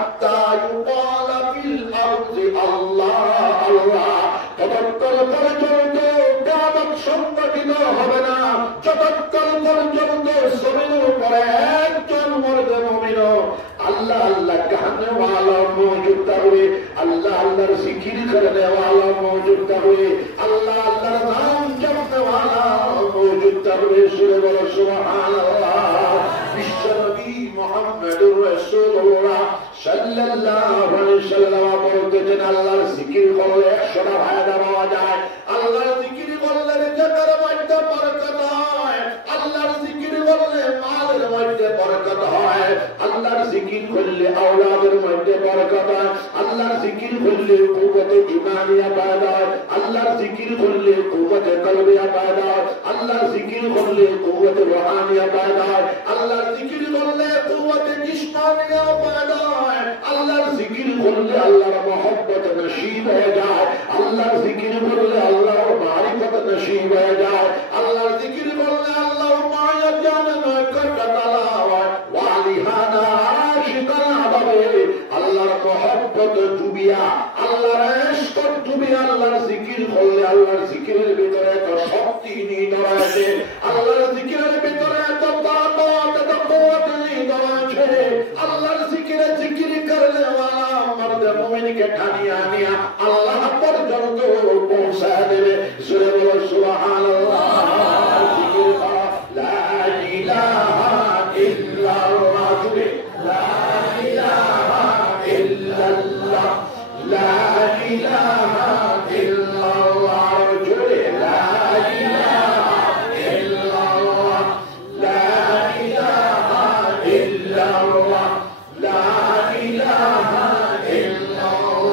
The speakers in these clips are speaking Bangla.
حتى يقال في الأرض الله الله ততক্ষণ পর্যন্ত কিয়ামত সংঘটিত হবে না যতক্ষণ পর্যন্ত জমিনের উপরে একজন মরদে মুমিন আল্লাহ আল্লাহ कहने वाला मौजूद থাকবে আল্লাহ আল্লাহর জিকির करने वाला मौजूद থাকবে আল্লাহ আল্লাহর নাম জপনে वाला मौजूद থাকবে সুবহানাল্লাহ বিশ্বনবী মুহাম্মদুর রাসূলুল্লাহ সাল্লাল্লাহু আলাইহি ওয়াসাল্লাম বলতেছেন আল্লাহর জিকির করলে 100টা ফায়দা পাওয়া যায় আল্লাহর জিকির করলে রিজকের মধ্যে বরকত হয় আল্লাহর জিকির করলে মালের মধ্যে বরকত হয় আল্লাহর জিকির করলে আওলাদের মধ্যে বরকত হয় আল্লাহর জিকির করলে কুওয়াতে ঈমানিয়া পয়দা হয় আল্লাহর জিকির করলে কুওয়াতে কলবিয়া পয়দা হয় আল্লাহর জিকির করলে কুওয়াতে রুহানিয়া পয়দা হয় আল্লাহর জিকির করলে কুওয়াতে জিসমানিয়া পয়দা হয় আল্লাহর জিকির করলে আল্লাহর মহব্বত নসিব হয়ে যায় আল্লাহর জিকির করলে আল্লাহর মারিফত নসিব হয়ে যায় আল্লাহর জিকির করলে আল্লাহর মায়া জানা কতলাওয়া ওয়ালিহানা আশিকানা বাবে আল্লাহর মহব্বত ডুবিয়া আল্লাহর ইশক ডুবিয়া আল্লাহর জিকির করলে আল্লাহর জিকিরের ভিতরে এত শক্তি নিহিত রয়েছে আল্লাহর জিকিরের ভিতরে এত তাকত এত কুওয়াত নিহিত রয়েছে আল্লাহর জিকিরে জিকির করলে ওয়ালা মর্দে মুমিনকে ঠানিয়া নিয়া আল্লাহ পর্যন্ত পৌঁছায় দেবে সুরে বলো সুবহানাল্লাহ জিকির করা লা ইলাহা ইল্লাল্লাহ জুড়ে লা ইলাহা ইল্লাল্লাহ লা ইলাহা ইল্লাল্লাহ জুড়ে লা ইলাহা ইল্লাল্লাহ লা ইলাহা ইল্লাল্লাহ লা ইলাহা ইল্লাল্লাহ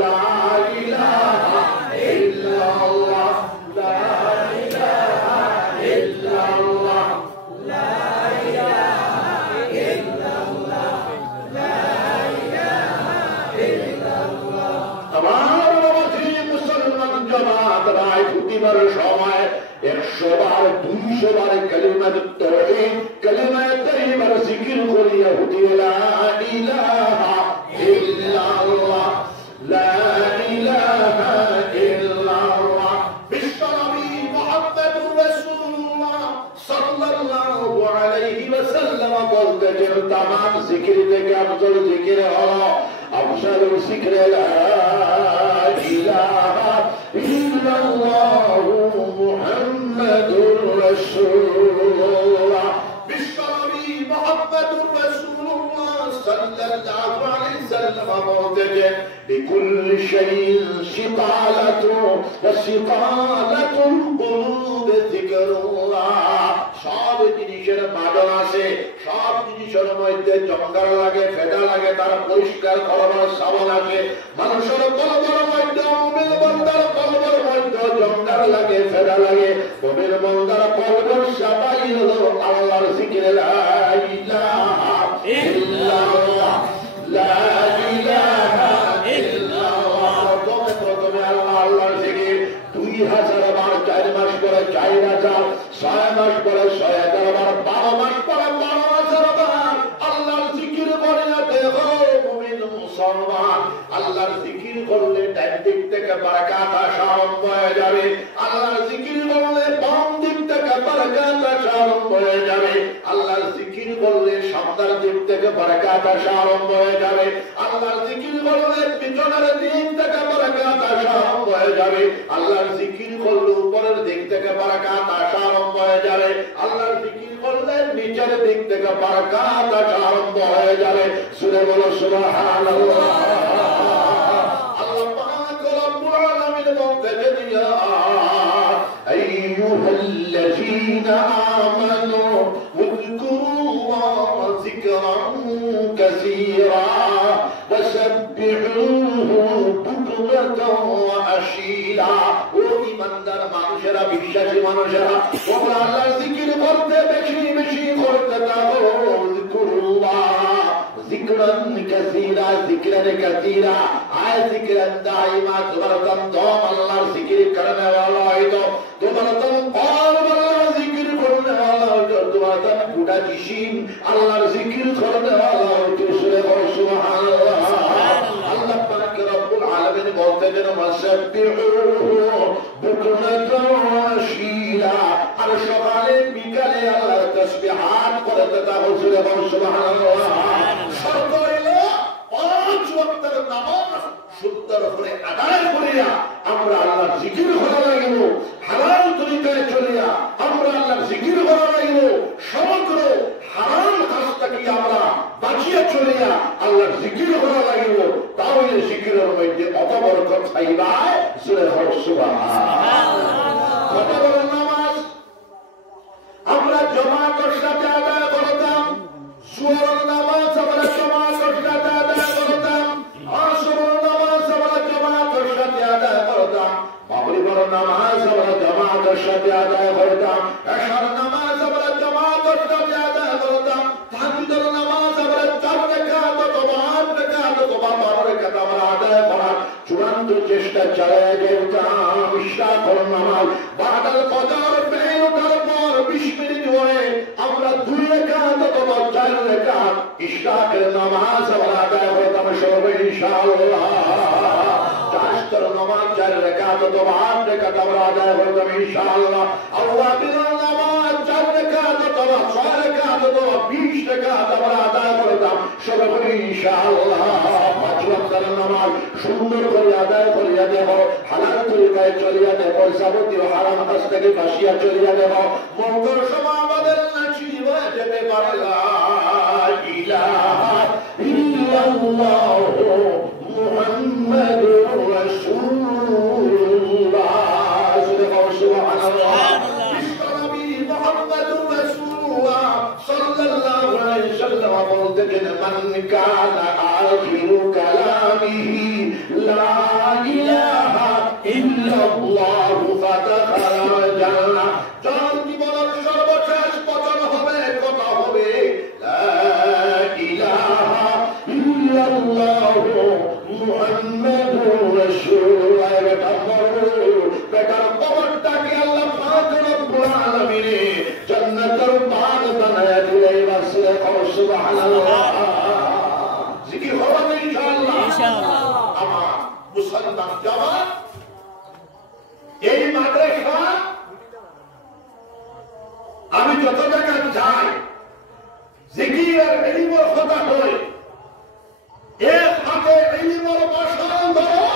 লা ইলাহা ইল্লাল্লাহ লা ইলাহা ইল্লাল্লাহ লা ইলাহা ইল্লাল্লাহ লা ইলাহা ইল্লাল্লাহ আমার নবী মুসলমান জামাত রায় প্রতিবার সময় 100 বার 200 বার কালিমা তাওহীদ কালিমা তাইয়্যিবার জিকির করিয়া হুদি লা ইলাহা ইল্লাল্লাহ লা ইলাহা ইল্লাল্লাহ বিশ্বনবী মুহাম্মদুর রাসূলুল্লাহ সাল্লাল্লাহু আলাইহি ওয়াসাল্লাম বলতেছেন तमाम জিকির থেকে আফজল জিকির হলো আফজল জিকির লা ইলাহা ইল্লাল্লাহ মুহাম্মাদুর রাসূলুল্লাহ বিশ্বনবী মুহাম্মদুর রাসূলুল্লাহ সাল্লাল্লাহু আলাইহি ওয়াসাল্লাম বলতেছেন বিকুল্লি শাইইন শিতালাতু ওয়া শিতালাতুল কুলুব যিকরুল্লাহ সব জিনিসের মাদন আছে সব জিনিসের মধ্যে জঙ্গল লাগে ফেদা লাগে তার পরিষ্কার করবার সাবান আছে মানুষের কলবের মধ্যে মুমিন বান্দার কলবের মধ্যে জঙ্গল লাগে ফেদা লাগে মুমিন বান্দার কলবের সাবাই হলো আল্লাহর জিকির লা ইলাহা ইল্লাল্লাহ লা ইলাহা ইল্লাল্লাহ প্রথমে আল্লাহর জিকির 2000 বার 4 মাস পরে 4000 6 মাস পরে 6000 বার 12 মাস পরে 12000 বার আল্লাহর জিকির করে দেখো মুমিন মুসলমান আল্লাহর জিকির করলে ডান দিক থেকে বরকত আসা আরম্ভ হয়ে যাবে আল্লাহর জিকির করলে বাম দিক থেকে বরকত আসা আরম্ভ হয়ে যাবে আল্লাহর জিকির করলে সামনের দিক থেকে বরকত আসা আরম্ভ হয়ে যাবে আল্লাহর জিকির করলে পিছনের দিক থেকে বরকত আসা আরম্ভ হয়ে যাবে আল্লাহর জিকির করলে উপরের দিক থেকে বরকত আসা আরম্ভ হয়ে যাবে আল্লাহর জিকির করলে নিচের দিক থেকে বরকত আসা আরম্ভ হয়ে যাবে সুরে বলো সুবহানাল্লাহ আল্লাহ পাক রব্বুল আলামিন বলতেছেন ইয়া আইয়ুহাল্লাযীনা আমানু উযকুরুল্লাহ যিকরান কাসীরা ওয়াসাব্বিহুহু বুকরাতাও ওয়া আশীলা ও ঈমানদার মানুষেরা বিশ্বাসী মানুষেরা তোমরা আল্লাহর জিকির করতে বেশি বেশি করতে থাকো উযকুরুল্লাহ যিকরান কাসীরা যিকরান কাসীরা আয় যিকরান দাইমা তোমার দম আল্লাহর জিকির করনে वाला है तो তোমার দম বারবার আল্লাহর জিকির করনে वाला है तो তোমার দম পুরা জিসিম আল্লাহর জিকির করনে वाला है तो বলো সুবহানাল্লাহ। আল্লাহ পাক রব্বুল আলামিন বলতেছেন ওয়াসাব্বিহুহু বুকরাতান ওয়া আশীলা, আর সকালে বিকালে আল্লাহর তাসবিহাত করতে থাকো, জোরে বলো সুবহানাল্লাহ। শর্ত হলো 5 ওয়াক্তের নামাজ সুন্দর করে আদায় করিয়া আমরা আল্লাহর জিকির করা লাগিব, হালাল তরিকায় চলিয়া আমরা আল্লাহর জিকির করা লাগিব, সমগ্র হারাম কাজ থেকে আমরা বাঁচিয়ে চলিয়া আল্লাহর জিকির করা লাগিব। তাহলে জিকিরের মধ্যে অত বরকত পাইবা, জোরে বলো সুবহানাল্লাহ। কত বড় নামাজ আমরা জামাতের সাথে আদায় করতাম, সুবহান নামাজ আমরা জামাতের সাথে আদায় করতাম, আসরের নামাজ আমরা জামাতের সাথে আদায় করতাম, মাগরিবের নামাজ আমরা জামাতের সাথে আদায় করতাম, এশার নামাজ আমরা জামাতের সাথে আদায় করতাম, তাহাজ্জুদের নামাজ আমরা 4 রাকাত অথবা 8 রাকাত অথবা 12 রাকাত আমরা আদায় করার চূড়ান্ত চেষ্টা চালিয়ে যেতাম। ইশরাকের নামাজ বাদাল কদর বের ওঠার পর 20 মিনিট পরে আমরা 2 রাকাত অথবা 4 রাকাত ইশরাকের নামাজ আমরা আদায় করতাম সবাই ইনশাআল্লাহ। তাহাজ্জুদের নামাজ 4 রাকাত অথবা 8 রাকাত আমরা আদায় করতাম ইনশাআল্লাহ। আওয়াবির নামাজ 4 রাকাত অথবা 6 রাকাত অথবা 20 রাকাত আমরা আদায় করতাম সবাই ইনশাআল্লাহ। 5 ওয়াক্তের নামাজ সুন্দর করে আদায় করিয়া দেব, হালাল তরিকায় চলিয়া দেব, যাবতীয় হারাম কাজ থেকে বাঁচিয়া চলিয়া দেব। মঙ্গল সময় আমাদের নসিব হয়ে যেতে পারে লা ইলাহা ইল্লাল্লাহু মুহাম্মাদুর রাসূলুল্লাহ, সুবহানাল্লাহ। বিশ্বনবী মুহাম্মাদুর রাসূলুল্লাহ সাল্লাল্লাহু আলাইহি ওয়াসাল্লাম বলতেছেন মান কানা আখিরু কালামিহি লা ইলাহা ইল্লাল্লাহু ফাদাখালাল জান্নাহ। যার জীবনের সর্বশেষ বচন হবে, কথা হবে লা ইলাহা ইল্লাল্লাহু মুহাম্মাদুর রাসূলুল্লাহ। বেটার কবরটাকে আল্লাহ পাক রব্বুল আলামিন জান্নাতের বাগ বানায়া দিলেন, রাসূল সুবহানাল্লাহ। জিকির হবে ইনশাআল্লাহ। আমার মুসলমান জামাত এই মাদ্রাসা আমি যত জায়গায় যাই জিকির আর ইলমের কথা কই, এক হাতে ইলমের মশাল ধরো,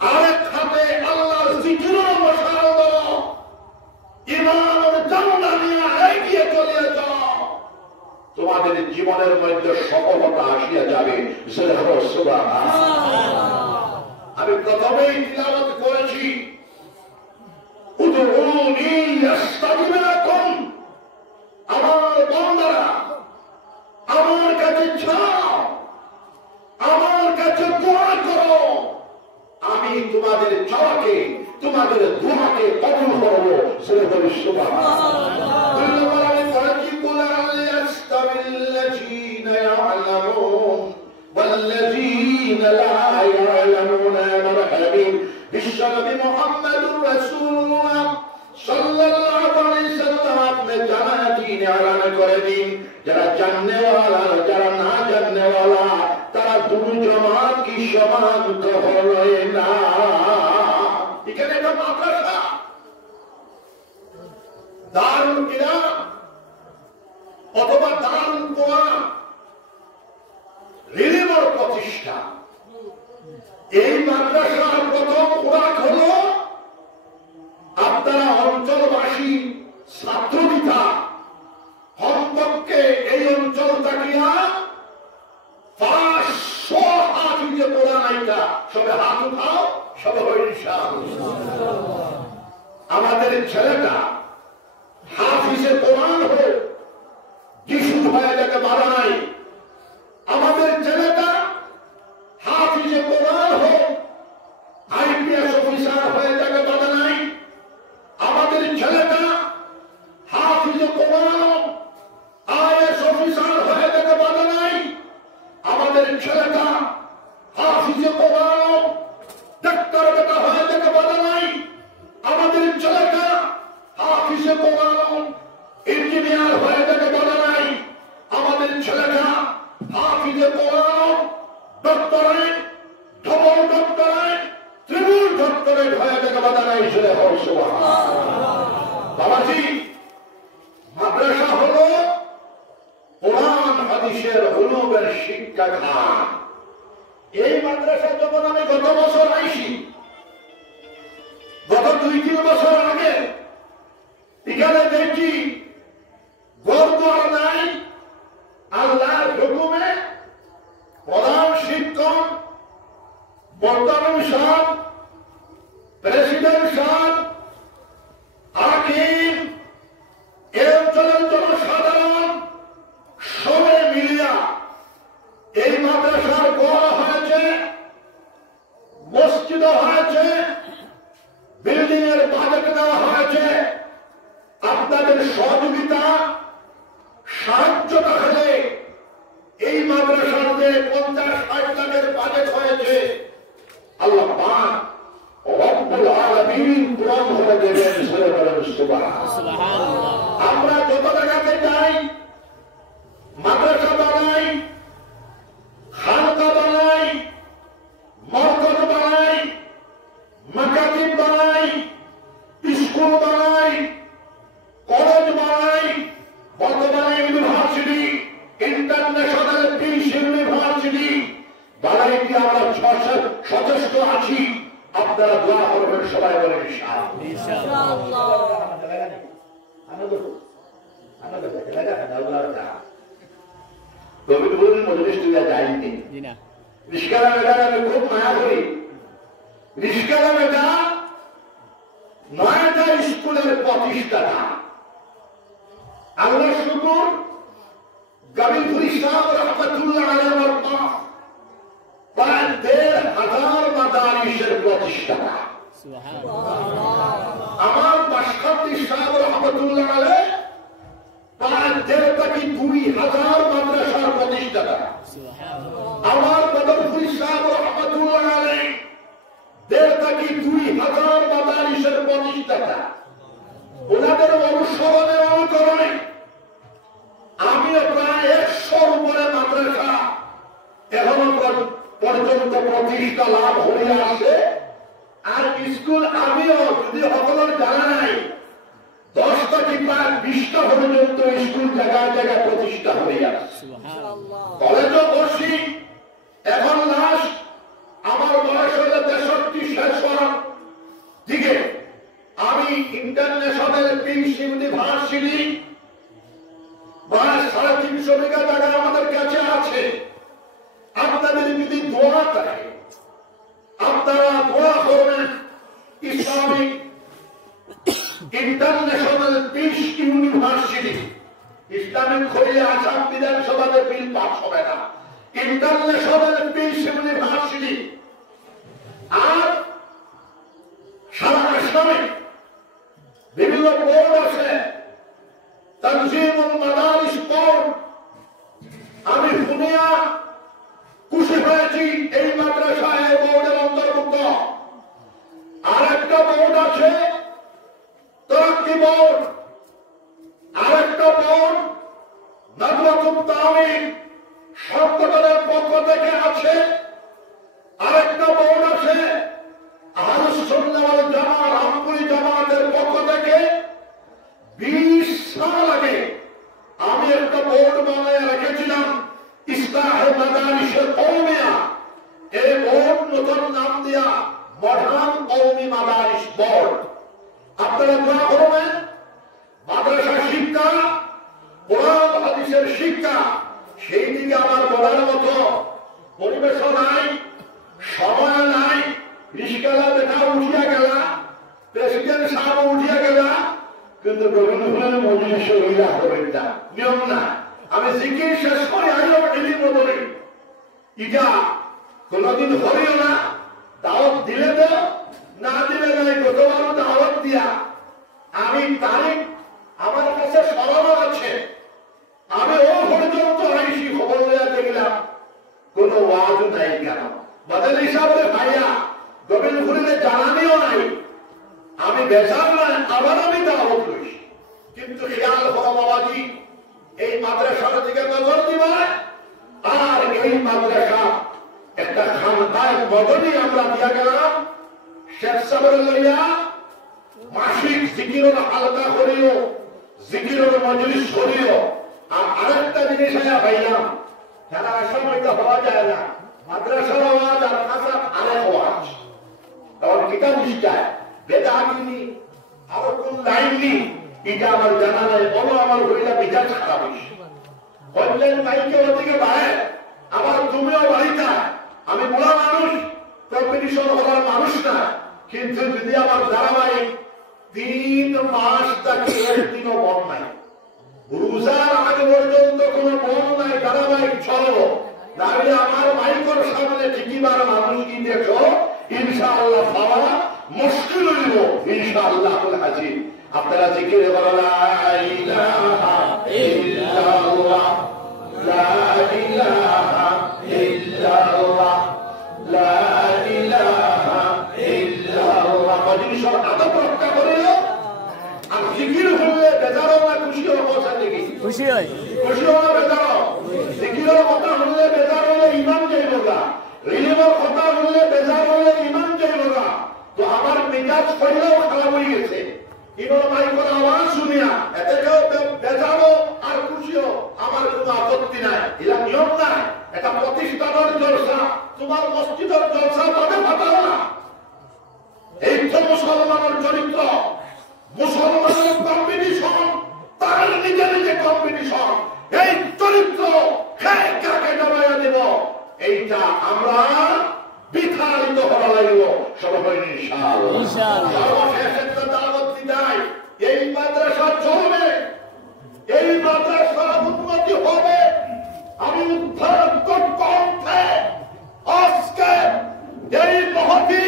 আরেক হাতে আল্লাহর জিকিরের মশাল ধরো, ইমানের জান্নাত নিয়ে এগিয়ে চলে যাও, তোমাদের জীবনের মধ্যে সফলতা আসিয়া যাবে। আমি প্রথমেই তিলাওয়াত করেছি উদউনি আস্তাজিব লাকুম, আমার বান্দারা আমার কাছে চাও, আমার কাছে দোয়া করো, আমি তোমাদের চাওয়াকে তোমাদের দোয়াকে কবুল করব। সুবহানাল্লাহ। আমি বলেছি কুল ইয়াস্তাবিল্লাযীনা ইয়ালামুন ওয়াল্লাযীনা লা ইয়ালামুন। মারহাবান বিশ্বনবী মুহাম্মদুর রাসূলুল্লাহ সাল্লাল্লাহু আলাইহি ওয়াসাল্লাম আপনি জানাতি এলান করে দিন, যারা জাননে ওয়ালা যারা না জাননে ওয়ালা তারা দুটো জামাত কি সমান হয় না। এখানে একটা মাদ্রাসা, দারুল কিরাম অথবা দারুল কোরআন ইলমের প্রতিষ্ঠা। এই মাদ্রাসার প্রথম খোরাক হলো আপনারা অঞ্চলবাসী ছাত্রবিতা কমপক্ষে এই অঞ্চল থাকিয়া 500 হাফিজে কোরআন আইতা সবে হাত উঠাও, সবে ইনশাআল্লাহ। আমাদের ছেলেটা হাফিজে কোরআন হোক, যিশু হয়ে যাকে বাধা নাই। আমাদের ছেলেটা হাফিজে কোরআন হোক, আইপিএস অফিসার হয়ে যাকে বাধা নাই। আমাদের ছেলেটা হাফিজে কোরআন আইএস অফিসার হয়ে যাকে বাধা নাই। আমাদের ছেলেটা হাফিজে কোরআন ডাক্তার বেটা হয়ে যাকে বাধা নাই। আমাদের ছেলেটা হাফিজে কোরআন ইঞ্জিনিয়ার হয়ে যাকে বাধা নাই। আমাদের ছেলেটা পড়ানো doctorate, double doctorate, triple doctorate হয়ে থেকে বাদানাই ছেলে বাবাজি। মাদ্রাসা হলো কোরআন হাদিসের উলুমের শিক্ষাখান। এই মাদ্রাসা যখন আমি গত বছর আইসি, গত 2-3 বছর আগে এখানে দেখি গড়দুয়ার নাই, আল্লাহর হুকুমে প্রধান শিক্ষক, বর্তমান সাহেব, প্রেসিডেন্ট সাহেব, হাকিম, এই অঞ্চলের জনসাধারণ সবে মিলিয়া এই মাদ্রাসার গড় হয়েছে, মসজিদ হয়েছে, বিল্ডিং এর বাজেট দেওয়া হয়েছে। আপনাদের সহযোগিতা সাহায্য থাকলে এই মাদ্রাসার যে 50-60 লাখের বাজেট হয়েছে, আল্লাহ পাক রব্বুল আলামিন পূরণ করে দেবেন। সুবহানাল্লাহ। আমরা যত জায়গাতে যাই, মাদ্রাসা বানাই, খানকা বানাই, মরকজ বানাই, মাকাতিব বানাই, স্কুল বানাই, কলেজ বানাই, বর্তমানে ইউনিভার্সিটি, ইন্টারন্যাশনাল পিস ইউনিভার্সিটি বানাইতে আমরা সচেষ্ট আছি। আপনারা দোয়া করবেন, সবাই বলেন ইনশাআল্লাহ। রবিউল মজলিস তুলে যায়নি। রিস্কারা মেয়েটা আমি খুব মায়া করি। রিস্কারা মেয়েটা 9টা স্কুলের প্রতিষ্ঠাতা। আল্লাহ শুকুর, গাবিলপুর ইসলাম রহমতুল্লাহ আলাইহির প্রায় 1,500 মাদারিসের প্রতিষ্ঠাতা। আমার বাসখালী সাহেব রহমতুল্লাহ আলাইহ প্রায় 1,500 থেকে 2,000 মাদ্রাসার প্রতিষ্ঠাতা। আমার বদরপুর সাহেব রহমতুল্লাহ আলাইহ 1,500 থেকে 2,000 মাদারিসের প্রতিষ্ঠাতা। ওনাদের অনুসরণে অনুকরণে আমিও প্রায় 100-র উপরে মাদ্রাসা এখনো পর্যন্ত প্রতিষ্ঠা লাভ হয়ে আসে। আর স্কুল আমিও যদি সকলের জানা নাই, 10টা কি প্রায় 20টা পর্যন্ত স্কুল জায়গায় জায়গায় প্রতিষ্ঠা হয়ে আসে। কলেজও বসি। এখন লাস্ট আমার বয়স হলে 63 শেষ করার দিকে আমি ইন্টারন্যাশনাল পিস ইউনিভার্সিটি প্রায় 350 বিঘা জায়গা আমাদের কাছে আছে। আপনাদের যদি দোয়া থাকে, আপনারা দোয়া করবেন। Islamic international piece university, Islamic হইলে আসাম বিধানসভাতে বিল পাস হবে না। ইন্টারন্যাশনাল পিস ইউনিভার্সিটি আর সারা আসামে বিভিন্ন বোর্ড আছে, তানজিমুল মাদারিস বোর্ড। আমি শুনিয়া খুশি হয়েছি এই মাদ্রাসা এই বোর্ডের অন্তর্ভুক্ত। আরেকটা বোর্ড আছে তরাক্কি বোর্ড, আরেকটা বোর্ড নাদওয়াতুত তাওহীদ সংগঠনের পক্ষ থেকে আছে, আরেকটা বোর্ড আছে আহলুস সুন্নাহ ওয়াল জামাত রামপুরি জামাতের পক্ষ থেকে। 20 সাল আগে আমি একটা বোর্ড বানিয়ে রেখেছিলাম, ইসলাহে মাদারিসে কওমিয়া। এই বোর্ড নতুন নাম দিয়া মডার্ন কওমি মাদারিস বোর্ড। আপনারা দোয়া করবেন। মাদ্রাসা শিক্ষা, কোরআন হাদিসের শিক্ষা, সেই দিকে আমার বলার মতো পরিবেশ নাই, সময় নাই। রিস্কালা বেটা উঠিয়া গেলা, প্রেসিডেন্ট সাহেব উঠিয়া গেলা, কিন্তু রবীন্দ্র মজলিস হইলা হবেন না, নিয়ম না। আমি জিকির শেষ করে আইও এলি বলি ইটা কোনদিন হইও না। দাওয়াত দিলে তো, না দিলে নাই। গতবার দাওয়াত দিয়া আমি তারিখ আমার কাছে স্মরণও আছে। আমি ও পর্যন্ত আইসি, খবর দেওয়া দেখলাম কোন ওয়াজও নাই। কেন বদল হিসাবে ভাইয়া গোবিন্দপুরীতে জানানিও নাই। আমি বেচার নাই, আবার আমি দাওয়াত লইছি। কিন্তু খেয়াল হওয়া বাবাজি, এই মাদ্রাসার দিকে নজর দিবা। আর এই মাদ্রাসা একটা খানকায় মদনী আমরা দিয়া গেলাম। শেখ সাহেবের লইয়া মাসিক জিকিরের হালকা করিও, জিকিরের মজলিস করিও। আর আরেকটা জিনিস পাইলাম, যারা আসামিটা হওয়া যায় না, মাদ্রাসার আওয়াজ আর খাসার আরেক আওয়াজ। তখন কিতাব নিষ্ঠায় বেদাতিনি আরো কোন লাইন নি এটা আমার জানা নাই। বলো আমার হইলা বিচার খারাপ বললেন মাইকে ওদিকে বাড়ে, আবার তুমিও বাড়িটা। আমি বুড়া মানুষ, কম্পিটিশন হওয়ার মানুষ না, কিন্তু যদি আমার ধারাবাহিক 3 মাস তাকে একদিনও বন নাই, রোজার আগে পর্যন্ত কোনো বন নাই, ধারাবাহিক চলো, তাহলে আমার মাইকের সামনে ঠিকিবার মানুষ কি দেখো ইনশাআল্লাহ পাওয়া মুশকিল হইব ইনশাআল্লাহ হাজির। আপনারা জিকির করো লা ইলাহা ইল্লাল্লাহ, লা ইলাহা ইল্লাল্লাহ, লা ইলাহা ইল্লাল্লাহ। মজলিসের আদব রক্ষা করিও। আর জিকির হলে বেজারও না খুশি হও? সাথে কি খুশি হয়? খুশি হও না বেজারও? জিকিরের কথা হলে বেজার হলে ইমান যাইব না, রিলিমের কথা হলে বেজার হলে ইমান যাইব না। তো আমার মেজাজ করলেও খারাপ হয়ে গেছে। ইমাম মাইকের আওয়াজ শুনিয়া এতে কেউ বেজারও আর খুশিও আমার কোনো আপত্তি নাই, এটা নিয়ম নাই। এটা প্রতিষ্ঠানের জলসা, তোমার মসজিদের জলসা তবে ফাটাও না। এই তো মুসলমানের চরিত্র, মুসলমানের কম্পিটিশন, তার নিজে নিজে কম্পিটিশন। এই চরিত্র খেয়ে কাকে নামাইয়া দেব, এইটা আমরা বিতাড়িত হওয়া লাগব সবাই ইনশাআল্লাহ। সর্বশেষ একটা দাওয়াত দিই, এই মাদ্রাসা চলবে, এই মাদ্রাসা উন্নতি হবে। আমি উদ্ধার কণ্ঠে আজকে এই মহতি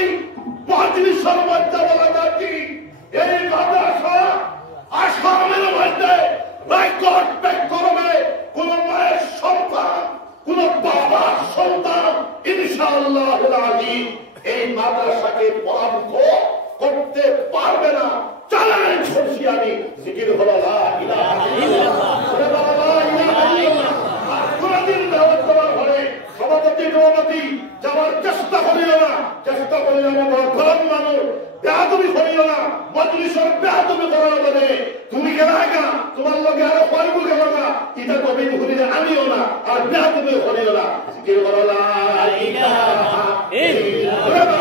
মজলিসের মধ্যে বলে যাচ্ছি, এই মাদ্রাসা আসামের মধ্যে রেকর্ড ব্রেক করবে। কোন মায়ের সন্তান, কোন বাবার সন্তান ইনশাআল্লাহ এই মাদ্রাসাকে পরাভূত করতে পারবে না। চ্যালেঞ্জ করছি আমি। জিকির হলো লা ইলাহা ইল্লাল্লাহ, কোনদিন দাওয়াত দেওয়ার ঘরে সভাপতি সভাপতি যাওয়ার চেষ্টা করিল না, চেষ্টা করিল না। বড় গরম মানুষ বেয়াদবি করিল না, মজলিসের বেয়াদবি করার বলে তুমি গেলা গা, তোমার লগে আরো কয়েক গেল না, এটা কবি ঘুরিলে আনিও না, আর বেয়াদবি করিল না। জিকির হলো লা ইলাহা ইল্লাল্লাহ,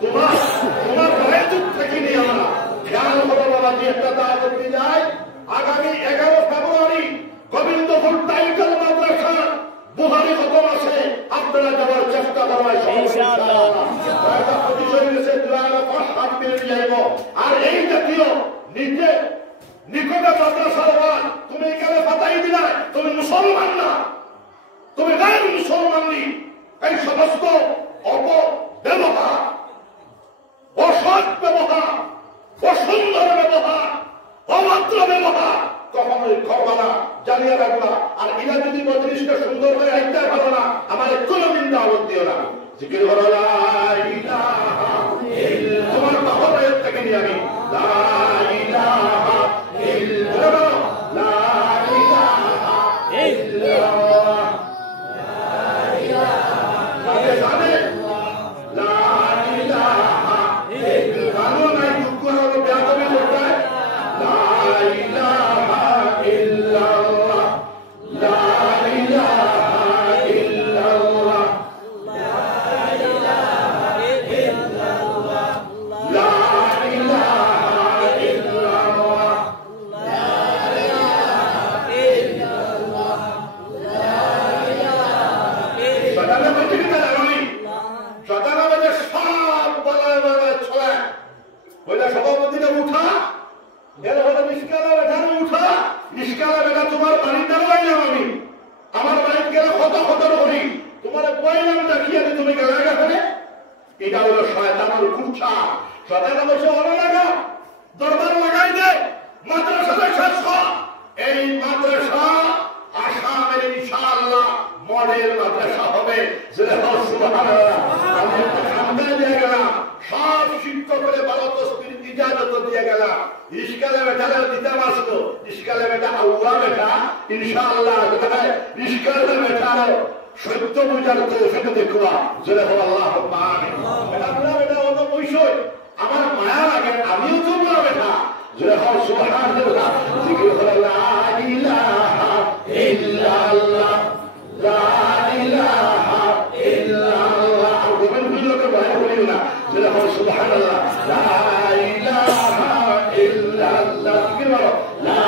তোমার ভয়ে চুপ থেকে নিয়ে আমরা খেয়াল করো বাবা। যে একটা দাওয়াত দিতে যায় আগামী 11 ফেব্রুয়ারি গোবিন্দপুর টাইটেল মাদ্রাসা বুহারি খতম আছে, আপনারা যাওয়ার চেষ্টা করবেন ইনশাআল্লাহ। আর এই জাতীয় নিজে নিকটে মাদ্রাসা হওয়ার তুমি এখানে ফাতাই দিলা, তুমি মুসলমান না, তুমি গায়ের মুসলমান নি। এই সমস্ত অপব্যবহার, অসৎ ব্যবহার, অসুন্দর ব্যবহার, অভদ্র ব্যবহার কখনোই করবা না, জানিয়ে রাখবা। আর এরা যদি মজলিসটা সুন্দর করে রাখতে পারো না, আমার কোনোদিন দাওয়াত দিও না। জিকির হলো লা ইলাহা ইল্লাল্লাহ, তোমার বাবার থেকে নিয়ে আমি লা ইলাহা ইল্লাল্লাহ, লা ইলাহা ইল্লাল্লাহ, লা ইলাহা ইল্লাল্লাহ, লা ইলাহা ইল্লাল্লাহ। নাই দুঃখ হলো বেয়াদবি করতে, লা ইলাহা ইল্লাল্লাহ, লা ইলাহা ইল্লাল্লাহ, লা ইলাহা ইল্লাল্লাহ, লা ইলাহা ইল্লাল্লাহ, লা ইলাহা ইল্লাল্লাহ, লা ইলাহা ইল্লাল্লাহ। সব বলায় বলায় ছড়া বলে সভাপতিটা উঠা, এর হলো নিষ্কালা বেটা উঠা, নিষ্কালা বেটা তোমার বাড়ির দ্বারাই নাম আমি, আমার বাড়ির গেলে কত কত করি, তোমার পয়লাম দেখিয়ে তুমি গেলে গেছে। এটা হলো শয়তানের কুচ্ছা। শয়তান বসে ভালো লাগা দরবার লাগাই দে, মাদ্রাসাতে শেষ কর। এই মাদ্রাসা আসামের ইনশাআল্লাহ মডেল মাদ্রাসা হবে। আমি একটা সামনে দিয়ে গেলাম, সব শিক্ষকের ভালো তসবির ইজাজত দিয়ে গেলাম। ইস্কালে বেটারে দিতে আসতো, ইস্কালে বেটা আউয়া আল্লাহ তোমায় নিষ্কার বেটার সত্য বুঝার তৌফিক দেখবা জোরে বল আল্লাহুম্মা আমিন এটা বলা বেটা অত বৈষয় আমার মায়া লাগে আমিও তো বলা বেটা জোরে বল সুবহানাল্লাহ জিকির করো লা ইলাহা ইল্লাল্লাহ লা ইলাহা ইল্লাল্লাহ গোবিন্দ বিজয়কে ভয় করিও না জোরে বল সুবহানাল্লাহ লা ইলাহা ইল্লাল্লাহ জিকির করো লা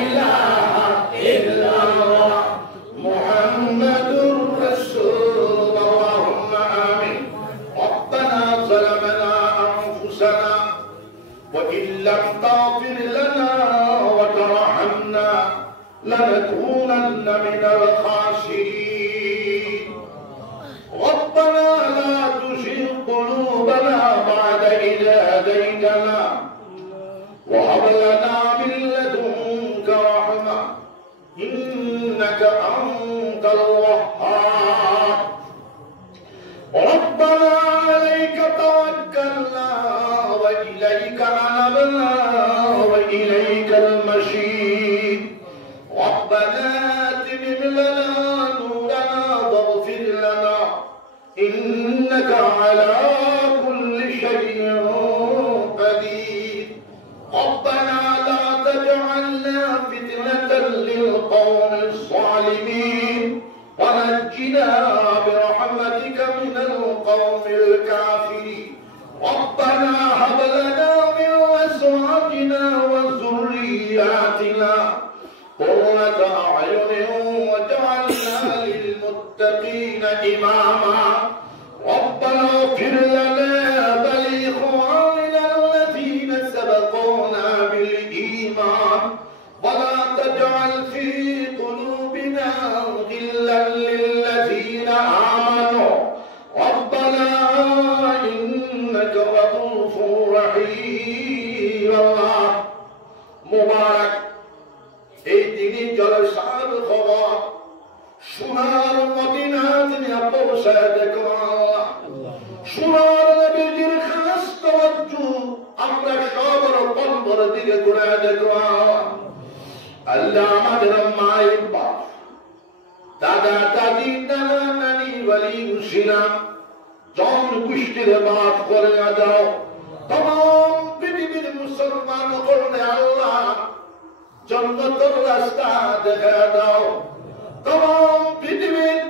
ইলাহা ইল্লাল্লাহ মুহাম্মাদুর রাসূলুল্লাহ আল্লাহুম্মা আমিন রব্বানা যালামনা আনফুসানা ওয়া ইল্লাম তাগফির লানা ওয়া তারহামনা লানাকুনান্না মিনাল খাসিরিন ربنا لا تزغ قلوبنا بعد إذ هديتنا وهب لنا من لدنك رحمة إنك أنت الوهاب ربنا عليك توكلنا وإليك أنبنا وإليك المصير ربنا أتمم لنا نورنا واغفر لنا إنك على كل شيء قدير ربنا لا تجعلنا فتنة للقوم الظالمين ونجنا برحمتك من القوم الكافرين ربنا هب لنا من أزواجنا وذرياتنا قرة أعين واجعلنا للمتقين إماما ربنا اغفر لنا ولإخواننا الذين سبقونا بالإيمان ولا تجعل في قلوبنا غلا للذين آمنوا ربنا إنك رؤوف رحيم الله مبارك এই দিনই জলসার খবর সোনার মদিনাতে পৌঁছায় দেখো সোনার নবীজির খাস তাওয়াজ্জু আমরা সবার কলবের দিকে ঘুরে দেখো আল্লাহ আমাদের মায়ের বাপ দাদা দাদি নানা নানি ওয়ালি মুসলিম জন কুষ্টির বাপ করে দাও तमाम পৃথিবীর মুসলমান করলে আল্লাহ জন্নতের রাস্তা দেখা দাও तमाम পৃথিবীর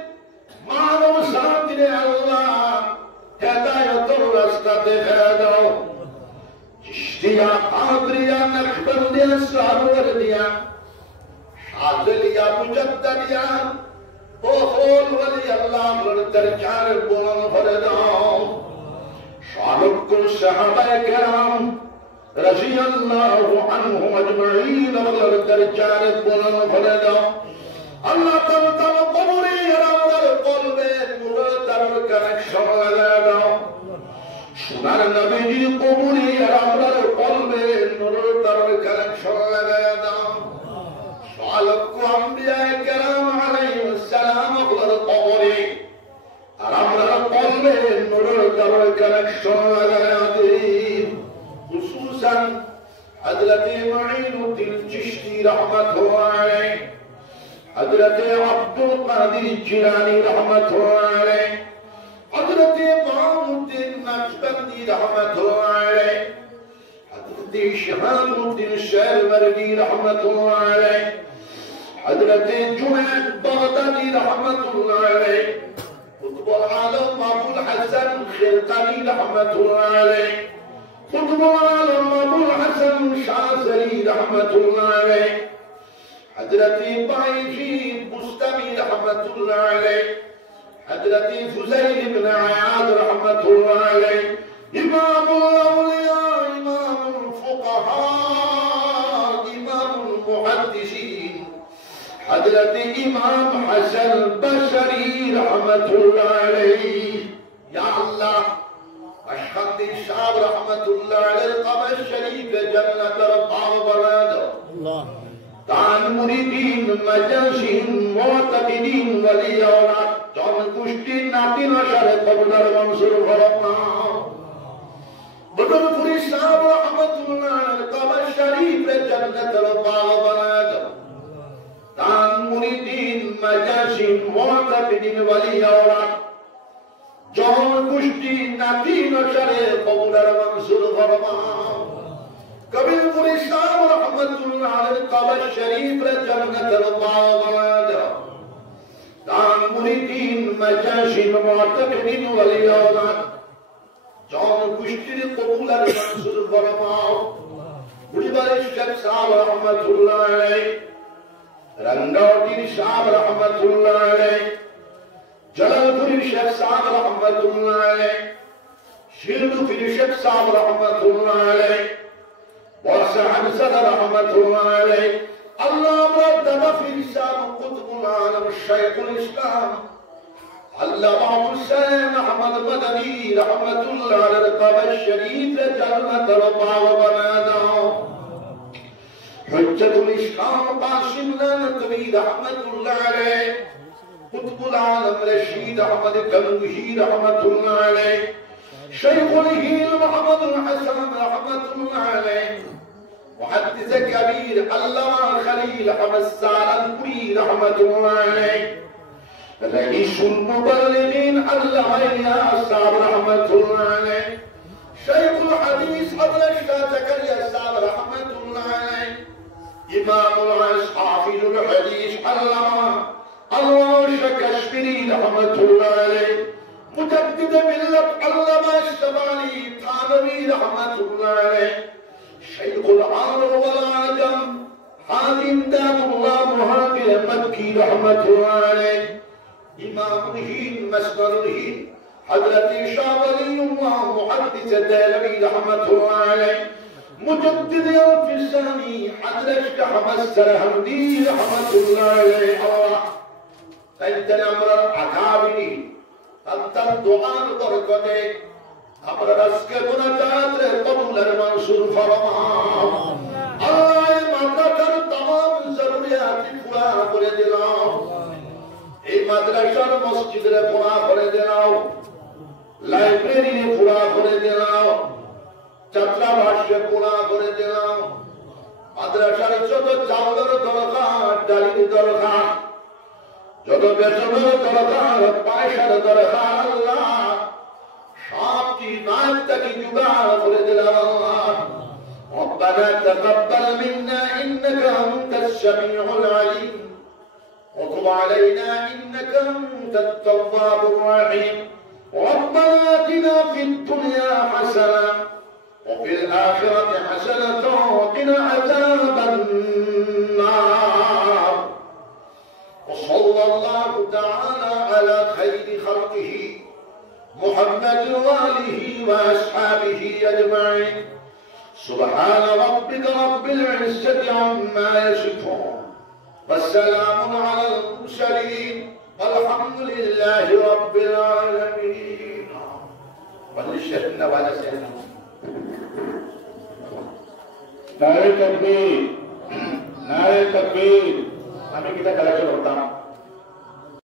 মানব জাতিরে আল্লাহ হেদায়েতের রাস্তা দেখা দাও চিশতিয়া কাদরিয়া নকশবন্দিয়া সারওয়ারদিয়া শাযলিয়া মুজাদ্দিয়া ও হোল ওয়ালি আল্লাহর দরজার বুলন্দ করে দাও শালুকুল সাহাবায়ে কেরাম রাদিয়াল্লাহু আনহুম আজমাইন আল্লাহর দরজার বুলন্দ করে দাও আল্লাহ তাআলা কবরে আমাদের কলবে নূরের তার কানেকশন লাগা দাও সোনার নবীজি কবরে আমাদের কলবে নূরের তার কানেকশন লাগা দাও সালাকু আম্বিয়া কেরাম আলাইহিস সালাম আল্লাহর কবরে আর আমরা কলবে নূরের তার কানেকশন লাগা দিই খুসুসান হযরত মুঈনুদ্দিন চিশতি রাহমাতুল্লাহ আলাইহি حضرت عبد القادر الجیلانی رحمت اللہ علیہ حضرت معین الدین نقشبندی رحمت اللہ علیہ حضرت شہاب الدین شہروردی رحمت اللہ علیہ حضرت جنید بغدادی رحمت اللہ علیہ قطب العالم ابو الحسن خرقانی رحمت اللہ علیہ قطب العالم ابو الحسن شاذلی رحمت اللہ علیہ حضرت بايجي بستمي رحمة الله عليه حضرت فزيل بن عياض رحمة الله عليه إمام الأولياء إمام الفقهاء إمام المحدثين حضرت إمام حسن البصري رحمة الله عليه يا الله أشهد الشعب رحمة الله عليه القبر الشريف جنة رباه بلاده الله তান মুরিদিন মাজাসিন মুতাকিদিন ওয়ালিয়াত জন কুষ্টি নাতি নশরে কবুলার মনসুর ফরমা বদরপুরি সাহেব রহমাতুল্লাহ আলাইহি কবর শরীফ জান্নাতের বাগ বানা দাও তান মুরিদ মাজাসিন মুতাকিদিন ওয়ালিয়া ওয়ালাদ জন গোষ্ঠী নাতি নশরে কবুলের মনসুর ফরমাও কবিরপুরি শাহ রহমাতুল্লাহ আলাইহি কবর শরীফ রে জান্নাতের বাগান দান মুরিদিন মাজাসিন মুতাকিদিন ওয়ালিয়া ওয়ালাদ জন গোষ্ঠীর কবুলের মনসুর ফরমাও বুড়িবাড়ির শেখ সাহেব রহমাতুল্লাহ আলাইহি রঙ্গাওটির শাহ রহমাতুল্লাহ আলাইহি জলালপুরের শেখ সাহেব রহমাতুল্লাহ আলাইহি শিরডুফির শেখ সাহেব রহমাতুল্লাহ আলাইহি ওয়াসা হামজা রহমাতুল্লাহ আলাইহি আল্লামা দামাফির শাহ কুতুবুল আলম শাইখুল ইসলাম আল্লামা হুসাইন আহমদ মাদানী রহমাতুল্লাহ আলাইহি কবর শরীফ জান্নাতের বাগ বানা দাও حجة الإسلام قاسم نانتوي رحمة الله عليه قطب العالم رشيد أحمد كنوهي رحمة الله عليه شيخ الهيل محمد الحسن رحمة الله عليه محدث كبير علامة خليل أحمد السالمي رحمة الله عليه رئيس المبلغين علامة إلياس رحمة الله عليه شيخ الحديث أبو الأشهاد زكريا رحمة الله عليه إمام العز حافظ الحديث علامة الله الشكشمري رحمة الله عليه مجدد ملة علامة الشمالي ثانوي رحمة الله عليه شيخ العرب والعجم حاتم دام الله مهاجر مكي رحمة الله عليه إمام الهين مسند الهين حضرت شاه ولي الله محدث الدهلوي رحمة الله عليه مجدد الفساني حضرت أحمد السرهندي رحمة الله عليه তাইতেন আমরা আগামী তার দোয়ার বরকতে আমরা আজকে মুনাজাত কবুলের মনসুর ফরমাও আল্লাহ এই মাদ্রাসার तमाम জরুরিয়াত পুরা করে দিলাও এই মাদ্রাসার মসজিদের পুরা করে দিলাও লাইব্রেরি পুরা করে দিলাও ছাত্রাবাসে পুরা করে দিলাম মাদ্রাসার যত চাউলের দরকার ডালির দরকার যত বেতনের দরকার পয়সার দরকার আল্লাহ সবটি নাম থেকে জোগাড় করে দিলাম আল্লাহ ربنا تقبل منا إنك أنت السميع العليم وتب علينا إنك أنت التواب الرحيم ربنا آتنا في الدنيا حسنة وفي الآخرة حسنة وقنا عذاب النار وصلى الله تعالى على خير خلقه محمد وآله وأصحابه أجمعين سبحان ربك رب العزة عما يصفون والسلام على المرسلين والحمد لله رب العالمين ولشهدنا ولا سيدنا नारे तकबीर नारे तकबीर हमें कितना कलेक्शन होता